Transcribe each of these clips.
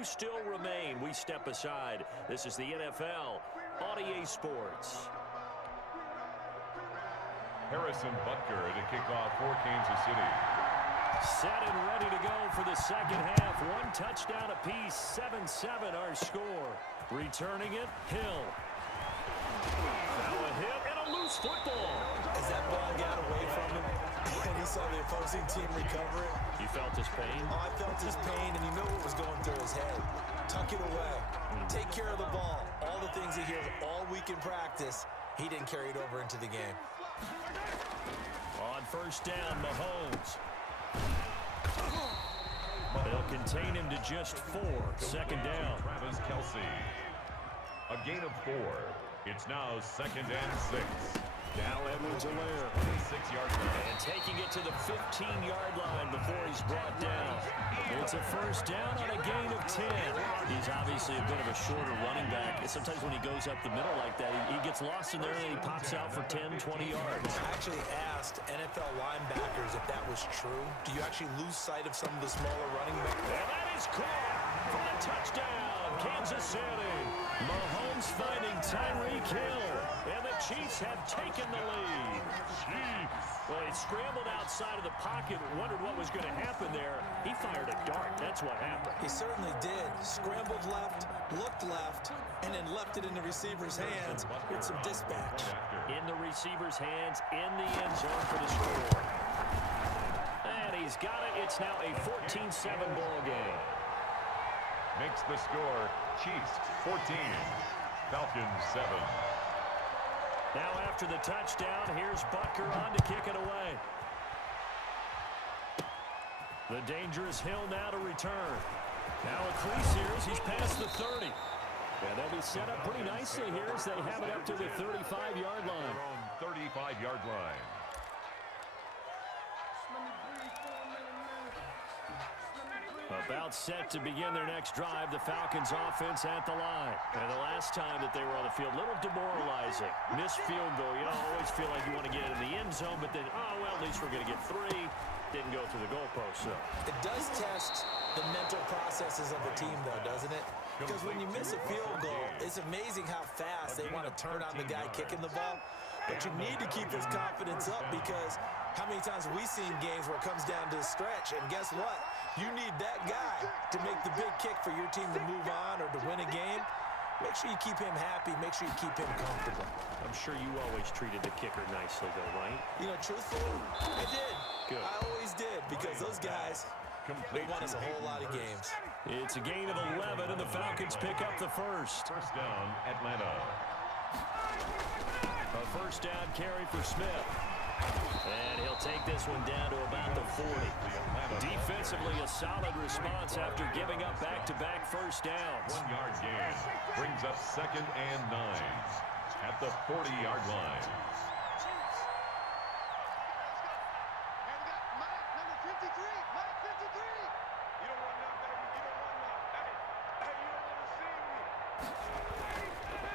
2 still remain. We step aside. This is the NFL on EA Sports. Harrison Butker to kick off for Kansas City. Set and ready to go for the second half. 1 touchdown apiece, 7-7 our score. Returning it, Hill. Now a hit and a loose football. As that ball got away from him, and he saw the opposing team recover it. You felt his pain? Oh, I felt his pain, and you know what was going through his head. Tuck it away. Take care of the ball. All the things he hears all week in practice, he didn't carry it over into the game. On first down, Mahomes. They'll contain him to just 4. Second down. Travis Kelce. A gain of 4. It's now 2nd and 6. Now Edwards-Helaire. 26-yard line. And taking it to the 15-yard line before he's brought down. It's a first down on a gain of 10. He's obviously a bit of a shorter running back. Sometimes when he goes up the middle like that, he gets lost in there and he pops out for 10, 20 yards. I actually asked NFL linebackers if that was true. Do you actually lose sight of some of the smaller running backs? And that is caught for the touchdown, Kansas City. Mahomes finding Tyreek Hill. And the Chiefs have taken the lead. Well, he scrambled outside of the pocket, wondered what was going to happen there. He fired a dart. That's what happened. He certainly did. Scrambled left, looked left, and then left it in the receiver's hands with some dispatch. In the receiver's hands, in the end zone for the score. And he's got it. It's now a 14-7 ball game. Makes the score Chiefs 14, Falcons 7. Now after the touchdown, here's Butker on to kick it away. The dangerous Hill now to return. Now a crease here as he's past the 30. And they'll be set up pretty nicely here as they have it up to the 35-yard line. 35-yard line. About set to begin their next drive, the Falcons offense at the line. And the last time that they were on the field, a little demoralizing. Missed field goal. You don't always feel like you want to get in the end zone, but then, oh, well, at least we're going to get 3. Didn't go through the goalpost, so. It does test the mental processes of a team, though, doesn't it? Because when you miss a field goal, it's amazing how fast they want to turn on the guy kicking the ball. But you need to keep his confidence up because how many times have we seen games where it comes down to the stretch, and guess what? You need that guy to make the big kick for your team to move on or to win a game. Make sure you keep him happy. Make sure you keep him comfortable. I'm sure you always treated the kicker nicely, though, right? You know, truthfully, I did. Good. I always did because those guys, they won us a whole lot of games. It's a gain of 11, and the Falcons pick up the first. First down, Atlanta. A first down carry for Smith. And he'll take this one down to about the 40. Defensively, a solid response after giving up back-to-back first downs. 1-yard gain brings up 2nd and 9 at the 40-yard line.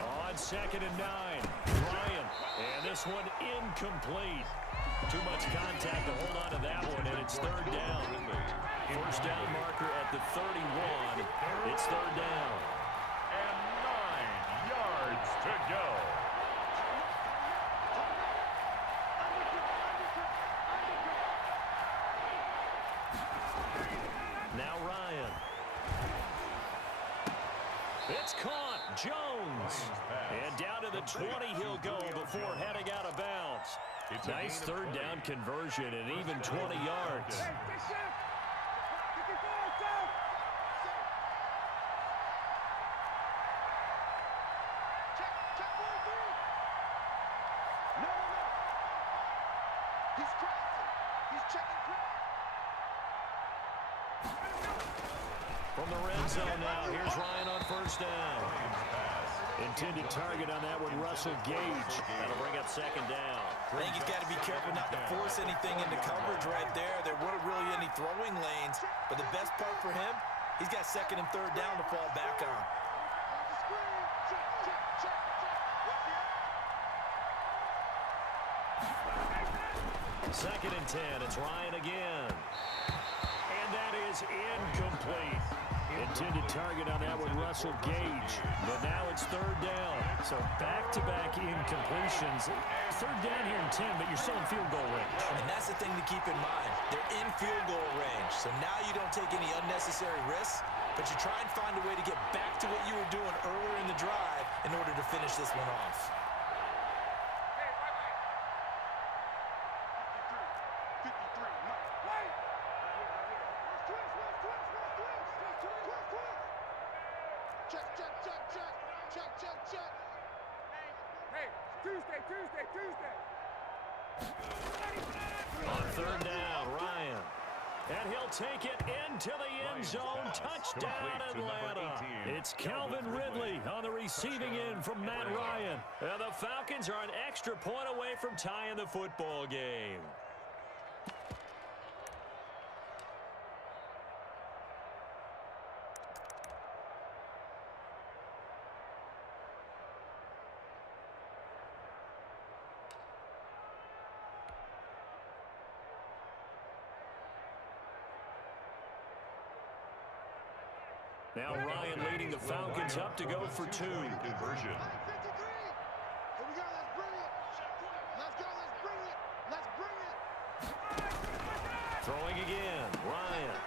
On 2nd and 9, Ryan. And this one incomplete. Too much contact to hold on to that one, and it's 3rd down. First down marker at the 31. It's 3rd down. And 9 yards to go. Now Ryan. It's caught. Jones. And down to the 20 he'll go before heading out of bounds. Nice 3rd down conversion and even 20 yards. From the red zone now, here's Ryan on first down. Intended target on that one, Russell Gage. That'll bring up 2nd down. I think he's got to be careful not to force anything into coverage right there. There weren't really any throwing lanes, but the best part for him, he's got 2nd and 3rd down to fall back on. Second and 10, it's Ryan again. And that is incomplete. Intended target on that one, Russell Gage. But now it's third down. So back-to-back incompletions. Third down here in 10, but you're still in field goal range. And that's the thing to keep in mind. They're in field goal range. So now you don't take any unnecessary risks, but you try and find a way to get back to what you were doing earlier in the drive in order to finish this one off. On third down, Ryan. And he'll take it into the end zone. Touchdown, Atlanta. It's Calvin Ridley on the receiving end from Matt Ryan. And the Falcons are an extra point away from tying the football game. Now Ryan leading the Falcons up to go for two. Conversion. Throwing again, Ryan.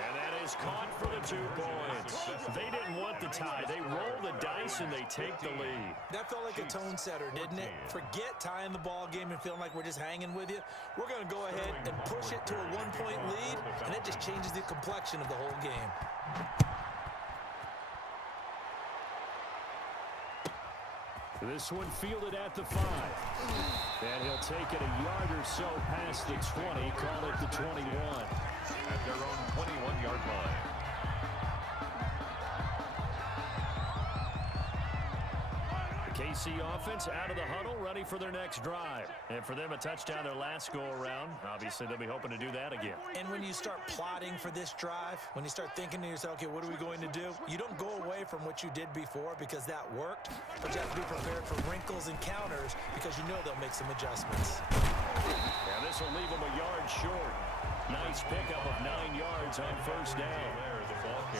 And that is caught for the 2 points. They didn't want the tie. They roll the dice and they take the lead. That felt like a tone setter, didn't it? Forget tying the ball game and feeling like we're just hanging with you. We're going to go ahead and push it to a 1-point lead, and it just changes the complexion of the whole game. This one fielded at the 5. And he'll take it a yard or so past the 20, call it the 21. At their own 21-yard line. The KC offense out of the huddle, ready for their next drive. And for them, a touchdown their last go-around. Obviously, they'll be hoping to do that again. And when you start plotting for this drive, when you start thinking to yourself, okay, what are we going to do? You don't go away from what you did before because that worked, but you have to be prepared for wrinkles and counters because you know they'll make some adjustments. And this will leave them a yard short. Nice pickup of 9 yards on first down.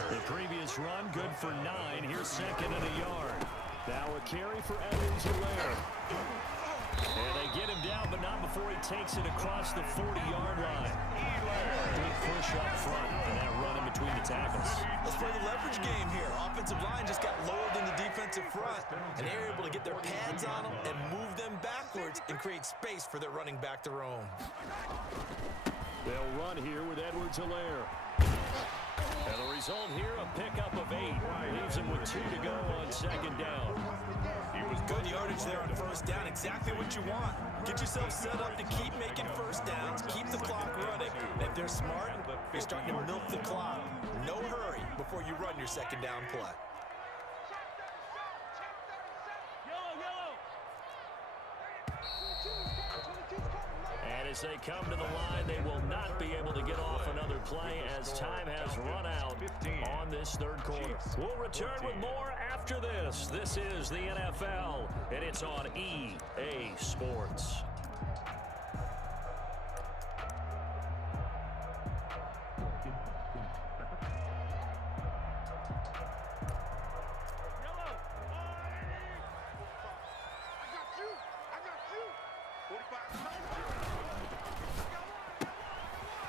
The previous run, good for 9. Here's second and a yard. Now a carry for Edwards-Helaire. And they get him down, but not before he takes it across the 40-yard line. Good push up front, and that run in between the tackles. Let's play the leverage game here. Offensive line just got lower than the defensive front, and they're able to get their pads on them and move them backwards and create space for their running back to roam. They'll run here with Edwards-Helaire. And the result here, a pickup of 8. Leaves him with 2 to go on second down. He was good yardage there on first down. Exactly what you want. Get yourself set up to keep making first downs, keep the clock running. And if they're smart, you're starting to milk the clock. No hurry before you run your second down play. And as they come to the line, they will not be able to get off another play as time has run out on this third quarter. We'll return with more after this. This is the NFL, and it's on EA Sports.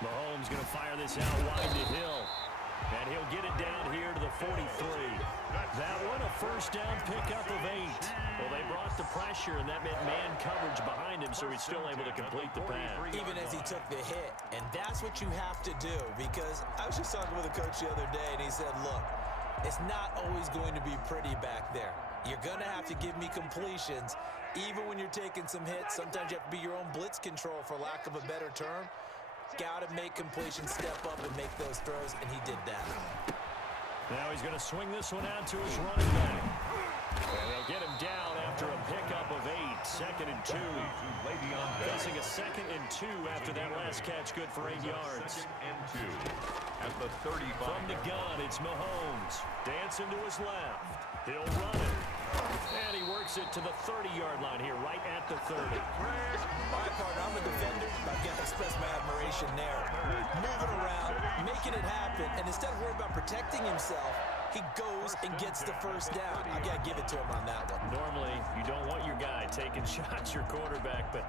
Mahomes going to fire this out wide to Hill. And he'll get it down here to the 43. That one, a first down pickup of 8. Well, they brought the pressure, and that meant man coverage behind him, so he's still able to complete the pass. Even as he took the hit. And that's what you have to do, because I was just talking with a coach the other day, and he said, look, it's not always going to be pretty back there. You're going to have to give me completions. Even when you're taking some hits, sometimes you have to be your own blitz control, for lack of a better term. Got to make completions, step up and make those throws, and he did that. Now he's going to swing this one out to his running back. And they'll get him down after a pickup of 8. Second and 2. Facing a second and 2 after that last catch, good for 8 yards. And 2 at the 35. From the gun, it's Mahomes. Dancing to his left. He'll run it. And he works it to the 30-yard line here, right at the 30. All right, partner, I'm a defender. I've got to express my admiration there. Moving around, making it happen, and instead of worrying about protecting himself, he goes and gets the first down. I got to give it to him on that one. Normally, you don't want your guy taking shots, your quarterback, but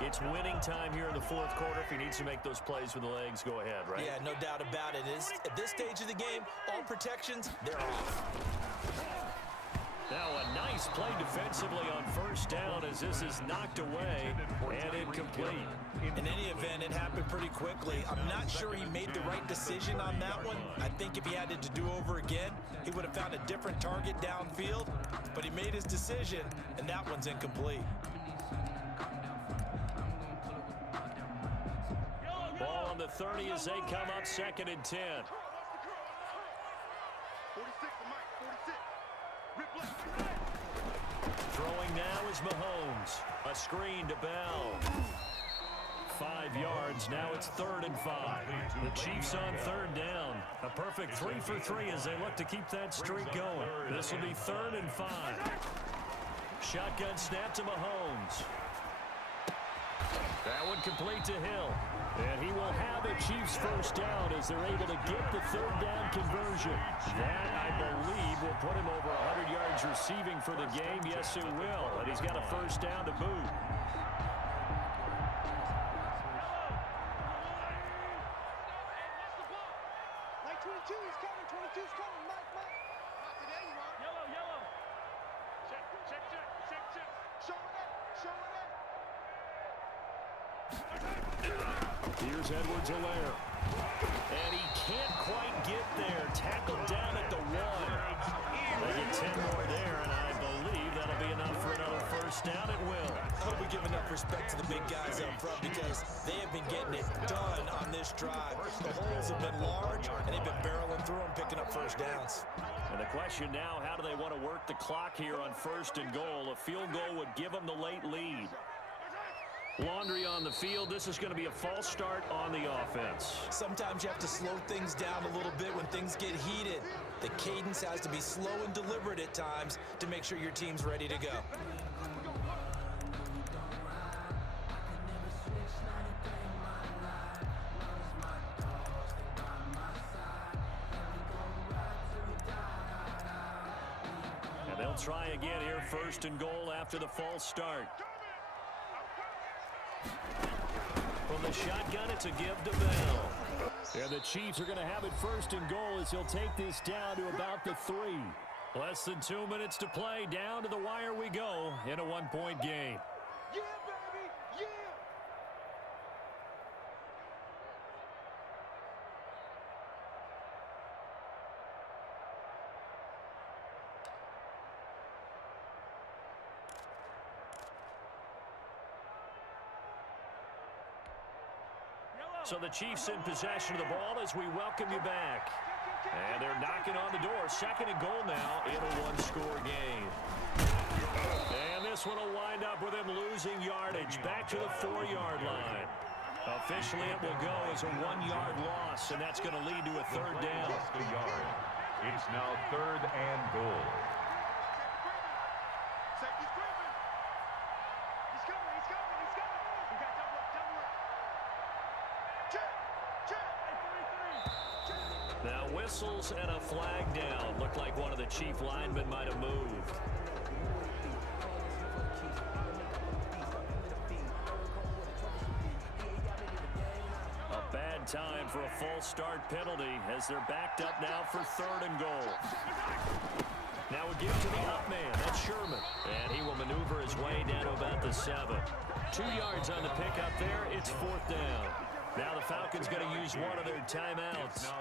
it's winning time here in the fourth quarter. If he needs to make those plays with the legs, go ahead, right? Yeah, no doubt about it. At this stage of the game, all protections, they're off. Now a nice play defensively on first down as this is knocked away and incomplete. In any event, it happened pretty quickly. I'm not sure he made the right decision on that one. I think if he had it to do over again, he would have found a different target downfield, but he made his decision, and that one's incomplete. Ball on the 30 as they come up 2nd and 10. 46, Mike, 46. Throwing now is Mahomes. A screen to Bell. 5 yards. Now it's 3rd and 5. The Chiefs on 3rd down. A perfect 3 for 3 as they look to keep that streak going. This will be 3rd and 5. Shotgun snap to Mahomes. That one complete to Hill. And he will have a Chiefs first down as they're able to get the 3rd down conversion. That, I believe, will put him over 100 yards receiving for the game. Yes, it will. And he's got a first down to boot. Mike 22, he's coming. 22's coming. Mike. There you are. Yellow. Check. Showing up. Here's Edwards-Helaire. And he can't quite get there. Tackled down at the 1. They get 10 more there, and I believe that'll be enough for another first down. It will. I hope we give enough respect to the big guys up front because they have been getting it done on this drive. The holes have been large, and they've been barreling through them, picking up first downs. And the question now, how do they want to work the clock here on 1st and goal? A field goal would give them the late lead. Laundry on the field. This is going to be a false start on the offense. Sometimes you have to slow things down a little bit when things get heated. The cadence has to be slow and deliberate at times to make sure your team's ready to go. And they'll try again here, 1st and goal after the false start. From the shotgun, it's a give to Bell. And the Chiefs are going to have it 1st and goal as he'll take this down to about the 3. Less than 2 minutes to play. Down to the wire we go in a 1-point game. Yeah, baby. Yeah. So the Chiefs in possession of the ball as we welcome you back. And they're knocking on the door. 2nd and goal now in a 1-score game. And this one will wind up with him losing yardage back to the 4-yard line. Officially, it will go as a 1-yard loss, and that's going to lead to a 3rd down. Just a yard. It's now 3rd and goal. Safety's creeping. He's coming. We got double up. Check. Now whistles and a flag down. Looked like one of the Chief linemen might have moved. A bad time for a false start penalty as they're backed up now for 3rd and goal. Now we give to the up man. That's Sherman. And he will maneuver his way down to about the 7. 2 yards on the pickup there. It's 4th down. Now the Falcons going to use one of their timeouts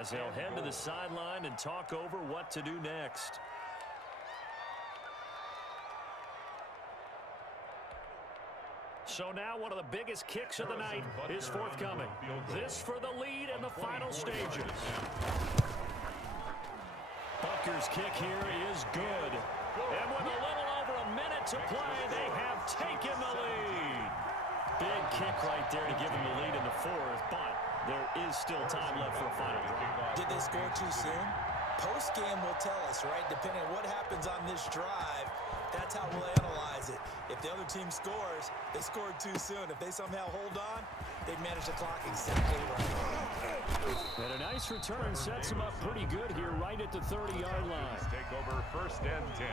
as they'll head to the sideline and talk over what to do next. So now one of the biggest kicks of the night is forthcoming. This for the lead in the final stages. Bucker's kick here is good. And with a little over a minute to play, they have taken the lead. Big kick right there to give them the lead in the 4th, but there is still time left for a final drive. Did they score too soon? Post-game will tell us, right? Depending on what happens on this drive, that's how we'll analyze it. If the other team scores, they scored too soon. If they somehow hold on, they manage the clock exactly right. And a nice return sets them up pretty good here right at the 30-yard line. Take over 1st and 10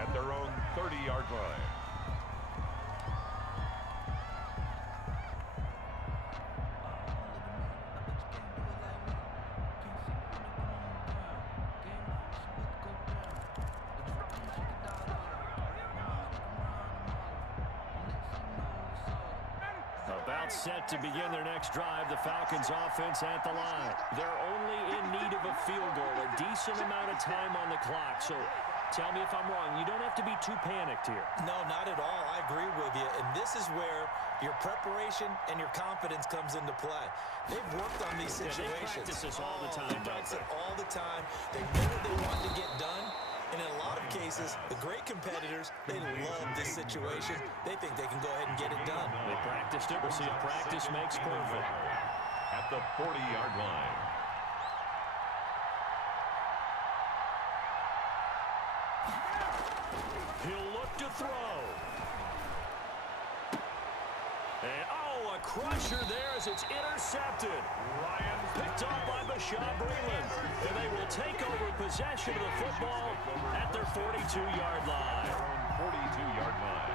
at their own 30-yard line. About set to begin their next drive, the Falcons offense at the line. They're only in need of a field goal, a decent amount of time on the clock. So tell me if I'm wrong. You don't have to be too panicked here. No, not at all. I agree with you. And this is where your preparation and your confidence comes into play. They've worked on these situations. They practice this all the time. They practice it all the time. They know what they want to get done. And in a lot of cases, the great competitors, they love this situation. They think they can go ahead and get it done. They practiced it. We'll see if practice makes perfect. At the 40-yard line. He'll look to throw. And, oh, a crusher there as it's intercepted. Ryan picked up by Bashaud Breeland. And they will take over possession of the football at their 42-yard line. 42-yard line.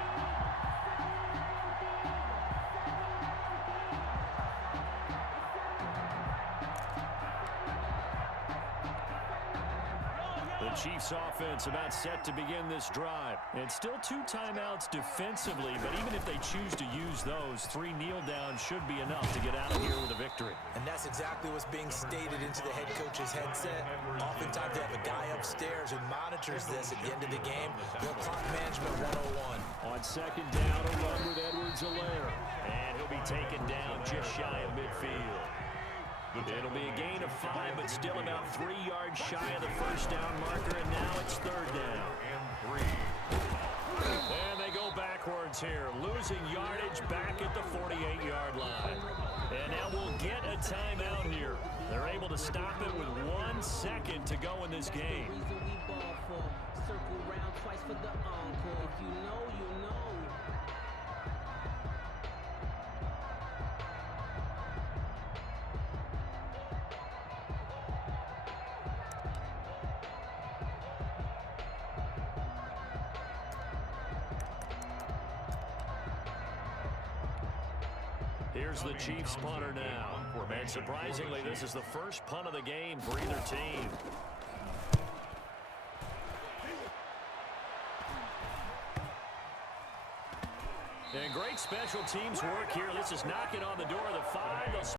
The Chiefs offense about set to begin this drive. And still 2 timeouts defensively, but even if they choose to use those, 3 kneel downs should be enough to get out of here with a victory. And that's exactly what's being stated into the head coach's headset. Oftentimes they have a guy upstairs who monitors this at the end of the game. Real clock management 101. On 2nd down, a run with Edwards-Helaire. And he'll be taken down just shy of midfield. It'll be a gain of 5, but still about 3 yards shy of the 1st down marker, and now it's 3rd down. And 3. And they go backwards here, losing yardage back at the 48-yard line. And now we'll get a timeout here. They're able to stop it with 1 second to go in this game. Circle round twice for the encore. If you know, you know. Here's the Chiefs punter now. And surprisingly, this is the first punt of the game for either team. And great special teams work here. This is knocking on the door of the 5. They'll